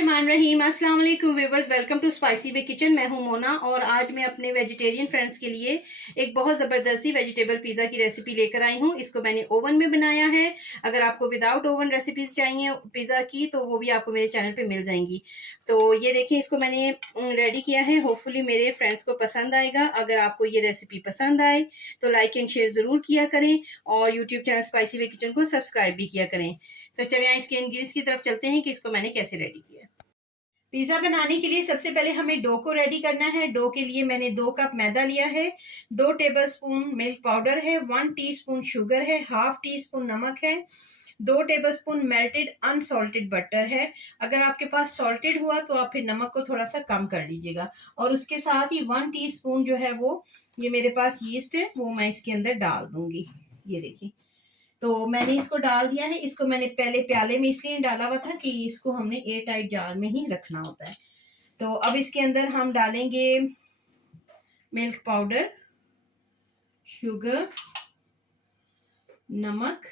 बिस्मिल्लाहिर्रहमानिर्रहीम। अस्सलाम वालेकुम viewers, welcome to spicy way kitchen. मैं हूं मोना और आज मैं अपने वेजिटेरियन फ्रेंड्स के लिए एक बहुत ज़बरदस्त सी वेजिटेबल पिज़्ज़ा की रेसिपी लेकर आई हूं। इसको मैंने ओवन में बनाया है। अगर आपको विदाउट ओवन रेसिपीज़ चाहिए पिज़्ज़ा की तो वो भी आपको मेरे चैनल पे मिल जाएंगी। तो ये देखिए, इसको मैंने रेडी किया है। होपफुली मेरे फ्रेंड्स को पसंद आएगा। अगर आपको ये रेसिपी पसंद आए तो लाइक एंड शेयर ज़रूर किया करें और YouTube channel spicy way kitchen को सब्सक्राइब भी किया करें। तो चलिए इसके इंग्रेडिएंट्स की तरफ चलते हैं कि इसको मैंने कैसे रेडी किया। पिज़्ज़ा बनाने के लिए सबसे पहले हमें डो को रेडी करना है। डो के लिए मैंने 2 कप मैदा लिया है, 2 टेबलस्पून मिल्क पाउडर है, 1 टीस्पून शुगर है, हाफ टी स्पून नमक है, 2 टेबलस्पून मेल्टेड अनसॉल्टेड बटर है। अगर आपके पास सॉल्टेड हुआ तो आप फिर नमक को थोड़ा सा कम कर लीजिएगा। और उसके साथ ही 1 टीस्पून जो है वो ये मेरे पास यीस्ट है, वो मैं इसके अंदर डाल दूंगी। ये देखिए, तो मैंने इसको डाल दिया है। इसको मैंने पहले प्याले में इसलिए डाला हुआ था कि इसको हमने एयर टाइट जार में ही रखना होता है। तो अब इसके अंदर हम डालेंगे मिल्क पाउडर, शुगर, नमक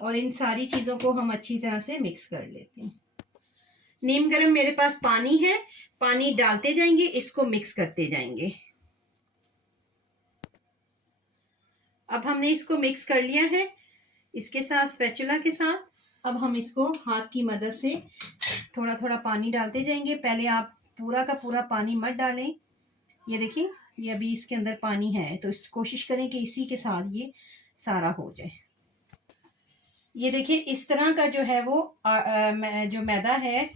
और इन सारी चीज़ों को हम अच्छी तरह से मिक्स कर लेते हैं। नीम गर्म मेरे पास पानी है, पानी डालते जाएंगे, इसको मिक्स करते जाएंगे। अब हमने इसको मिक्स कर लिया है इसके साथ, स्पैचुला के साथ। अब हम इसको हाथ की मदद से थोड़ा थोड़ा पानी डालते जाएंगे। पहले आप पूरा का पूरा पानी मत डालें। ये देखिए, ये अभी इसके अंदर पानी है, तो कोशिश करें कि इसी के साथ ये सारा हो जाए। ये देखिए, इस तरह का जो है वो जो मैदा है,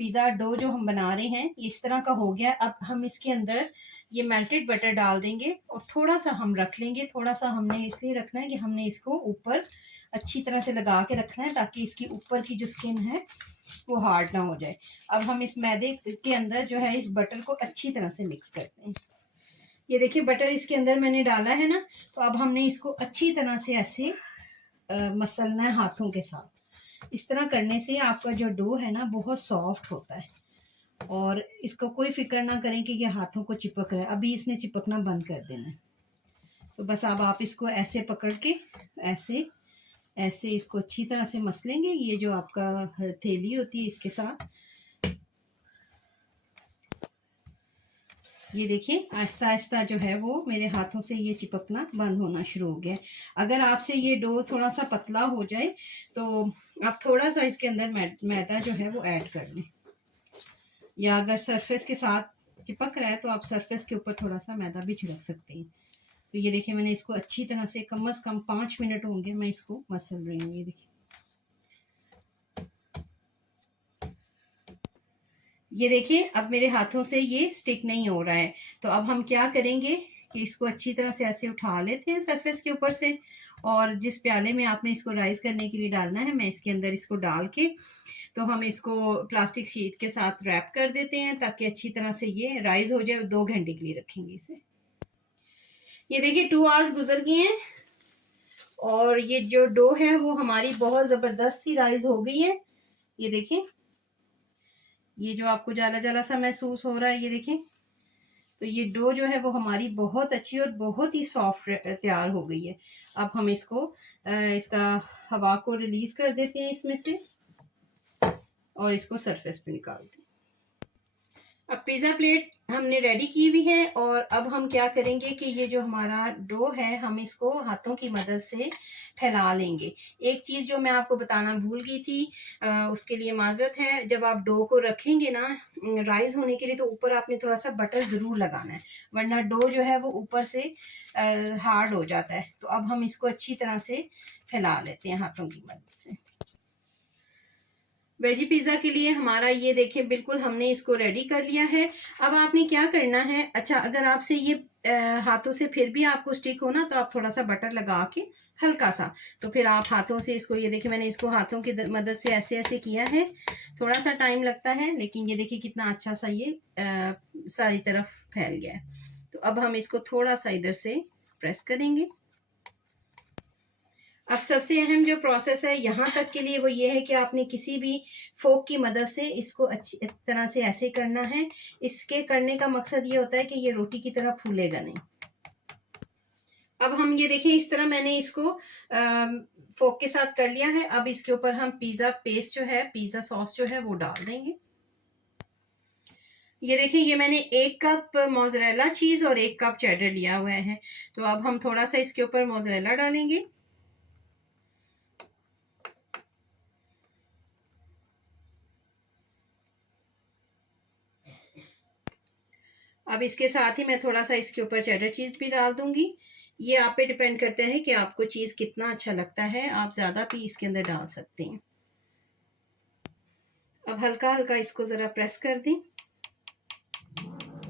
पिज़्ज़ा डो जो हम बना रहे हैं, इस तरह का हो गया। अब हम इसके अंदर ये मेल्टेड बटर डाल देंगे और थोड़ा सा हम रख लेंगे। थोड़ा सा हमने इसलिए रखना है कि हमने इसको ऊपर अच्छी तरह से लगा के रखना है ताकि इसकी ऊपर की जो स्किन है वो हार्ड ना हो जाए। अब हम इस मैदे के अंदर जो है इस बटर को अच्छी तरह से मिक्स करते हैं। ये देखिए, बटर इसके अंदर मैंने डाला है ना, तो अब हमने इसको अच्छी तरह से ऐसे मसलना है हाथों के साथ। इस तरह करने से आपका जो डो है ना बहुत सॉफ्ट होता है और इसको कोई फिक्र ना करें कि ये हाथों को चिपक रहा है। अभी इसने चिपकना बंद कर देना है। तो बस अब आप इसको ऐसे पकड़ के ऐसे ऐसे इसको अच्छी तरह से मसलेंगे। ये जो आपका हथेली होती है इसके साथ, ये देखिए आहिस्ता आहिस्ता जो है वो मेरे हाथों से ये चिपकना बंद होना शुरू हो गया। अगर आपसे ये डो थोड़ा सा पतला हो जाए तो आप थोड़ा सा इसके अंदर मैदा जो है वो ऐड कर लें, या अगर सरफेस के साथ चिपक रहा है तो आप सरफेस के ऊपर थोड़ा सा मैदा भी छिड़क सकते हैं। तो ये देखिए, मैंने इसको अच्छी तरह से कम से कम 5 मिनट होंगे मैं इसको मसल रही हूँ। ये देखिए, ये देखिए, अब मेरे हाथों से ये स्टिक नहीं हो रहा है। तो अब हम क्या करेंगे कि इसको अच्छी तरह से ऐसे उठा लेते हैं सरफेस के ऊपर से, और जिस प्याले में आपने इसको राइस करने के लिए डालना है, मैं इसके अंदर इसको डाल के तो हम इसको प्लास्टिक शीट के साथ रैप कर देते हैं ताकि अच्छी तरह से ये राइस हो जाए। 2 घंटे के लिए रखेंगे इसे। ये देखिए, 2 आवर्स गुजर गए हैं और ये जो डो है वो हमारी बहुत ज़बरदस्त सी राइस हो गई है। ये देखिए, ये जो आपको जाला जाला सा महसूस हो रहा है, ये देखिए, तो ये डो जो है वो हमारी बहुत अच्छी और बहुत ही सॉफ्ट तैयार हो गई है। अब हम इसको इसका हवा को रिलीज कर देते हैं इसमें से और इसको सरफेस पे निकालते हैं। अब पिज़्ज़ा प्लेट हमने रेडी की हुई है और अब हम क्या करेंगे कि ये जो हमारा डो है हम इसको हाथों की मदद से फैला लेंगे। एक चीज़ जो मैं आपको बताना भूल गई थी, उसके लिए माजरत है। जब आप डो को रखेंगे ना राइस होने के लिए, तो ऊपर आपने थोड़ा सा बटर ज़रूर लगाना है, वरना डो जो है वो ऊपर से हार्ड हो जाता है। तो अब हम इसको अच्छी तरह से फैला लेते हैं हाथों की मदद से। वेजी पिज़्ज़ा के लिए हमारा ये देखिए बिल्कुल हमने इसको रेडी कर लिया है। अब आपने क्या करना है, अच्छा अगर आपसे ये हाथों से फिर भी आपको स्टिक हो ना, तो आप थोड़ा सा बटर लगा के हल्का सा, तो फिर आप हाथों से इसको, ये देखिए मैंने इसको हाथों की मदद से ऐसे ऐसे किया है। थोड़ा सा टाइम लगता है लेकिन ये देखिए कितना अच्छा सा ये सारी तरफ फैल गया है। तो अब हम इसको थोड़ा सा इधर से प्रेस करेंगे। अब सबसे अहम जो प्रोसेस है यहाँ तक के लिए वो ये है कि आपने किसी भी फोक की मदद से इसको अच्छी तरह से ऐसे करना है। इसके करने का मकसद ये होता है कि ये रोटी की तरह फूलेगा नहीं। अब हम ये देखें, इस तरह मैंने इसको फोक के साथ कर लिया है। अब इसके ऊपर हम पिज़्ज़ा पेस्ट जो है, पिज़्ज़ा सॉस जो है वो डाल देंगे। ये देखिए, ये मैंने 1 कप मोज़रेला चीज़ और 1 कप चेडर लिया हुआ है। तो अब हम थोड़ा-सा इसके ऊपर मोज़रेला डालेंगे। अब इसके साथ ही मैं थोड़ा-सा इसके ऊपर चेडर चीज़ भी डाल दूँगी। ये आप पे डिपेंड करता है कि आपको चीज़ कितना अच्छा लगता है, आप ज़्यादा भी इसके अंदर डाल सकते हैं। अब हल्का-हल्का इसको ज़रा प्रेस कर दें।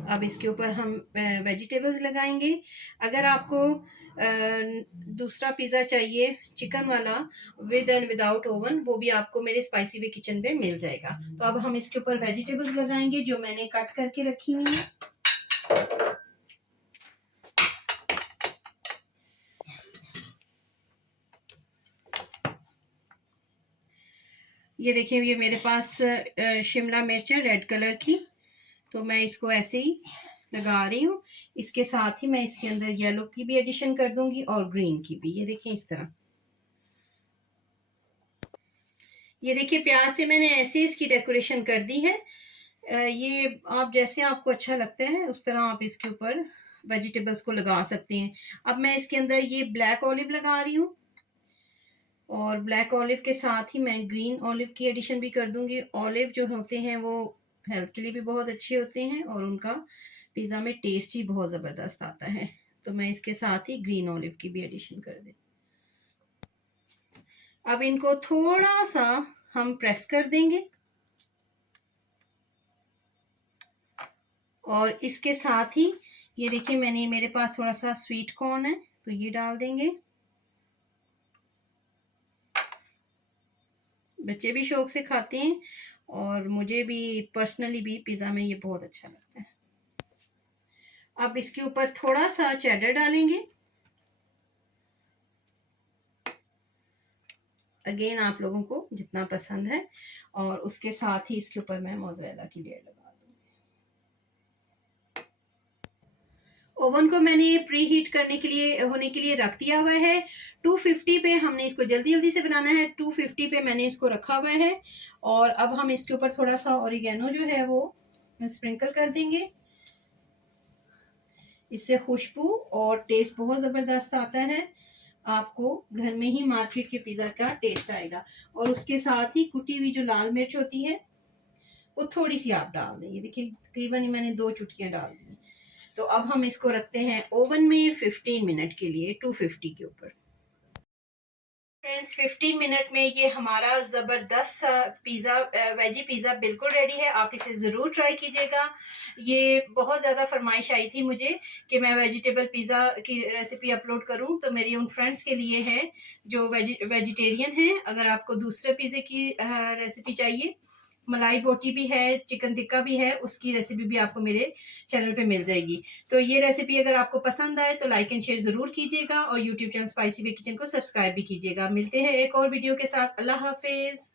अब इसके ऊपर हम वेजिटेबल्स लगाएँगे। अगर आपको दूसरा पिज़्ज़ा चाहिए चिकन वाला विद एंड विदाउट ओवन, वो भी आपको मेरे स्पाइसी वे किचन पे मिल जाएगा। तो अब हम इसके ऊपर वेजिटेबल्स लगाएँगे जो मैंने कट करके रखी हुई हैं। ये देखिए, ये मेरे पास शिमला मिर्च है रेड कलर की, तो मैं इसको ऐसे ही लगा रही हूँ। इसके साथ ही मैं इसके अंदर येलो की भी एडिशन कर दूंगी और ग्रीन की भी। ये देखिए इस तरह। ये देखिए, प्याज से मैंने ऐसे इसकी डेकोरेशन कर दी है। ये आप जैसे आपको अच्छा लगता है उस तरह आप इसके ऊपर वेजिटेबल्स को लगा सकते हैं। अब मैं इसके अंदर ये ब्लैक ऑलिव लगा रही हूँ और ब्लैक ऑलिव के साथ ही मैं ग्रीन ऑलिव की एडिशन भी कर दूंगी। ऑलिव जो होते हैं वो हेल्थ के लिए भी बहुत अच्छे होते हैं और उनका पिज़्ज़ा में टेस्ट ही बहुत ज़बरदस्त आता है। तो मैं इसके साथ ही ग्रीन ऑलिव की भी एडिशन कर दी। अब इनको थोड़ा सा हम प्रेस कर देंगे और इसके साथ ही ये देखिए, मैंने मेरे पास थोड़ा सा स्वीट कॉर्न है तो ये डाल देंगे। बच्चे भी शौक से खाते हैं और मुझे भी पर्सनली भी पिज़्ज़ा में ये बहुत अच्छा लगता है। अब इसके ऊपर थोड़ा सा चेडर डालेंगे। अगेन आप लोगों को जितना पसंद है, और उसके साथ ही इसके ऊपर मैं मोज़रेला की लेयर लगा दूंगी। ओवन को मैंने प्री हीट करने के लिए होने के लिए रख दिया हुआ है। 250 पे हमने इसको जल्दी जल्दी से बनाना है। 250 पे मैंने इसको रखा हुआ है और अब हम इसके ऊपर थोड़ा सा ओरिगेनो जो है वो स्प्रिंकल कर देंगे। इससे खुशबू और टेस्ट बहुत ज़बरदस्त आता है। आपको घर में ही मार्केट के पिज़्ज़ा का टेस्ट आएगा। और उसके साथ ही कुटी हुई जो लाल मिर्च होती है वो थोड़ी सी आप डाल दें। ये देखिए, तकरीबन मैंने 2 चुटकियाँ डाल दी। तो अब हम इसको रखते हैं ओवन में 15 मिनट के लिए 250 के ऊपर। फ्रेंड्स, 15 मिनट में ये हमारा ज़बरदस्त पिज़्ज़ा वेजी पिज़्ज़ा बिल्कुल रेडी है। आप इसे ज़रूर ट्राई कीजिएगा। ये बहुत ज़्यादा फरमाइश आई थी मुझे कि मैं वेजिटेबल पिज़्ज़ा की रेसिपी अपलोड करूं, तो मेरी उन फ्रेंड्स के लिए है जो वेजिटेरियन हैं। अगर आपको दूसरे पिज़्ज़े की रेसिपी चाहिए, मलाई बोटी भी है, चिकन टिक्का भी है, उसकी रेसिपी भी आपको मेरे चैनल पे मिल जाएगी। तो ये रेसिपी अगर आपको पसंद आए तो लाइक एंड शेयर ज़रूर कीजिएगा और YouTube channel spicy way kitchen को सब्सक्राइब भी कीजिएगा। मिलते हैं एक और वीडियो के साथ। अल्लाह हाफ़िज़।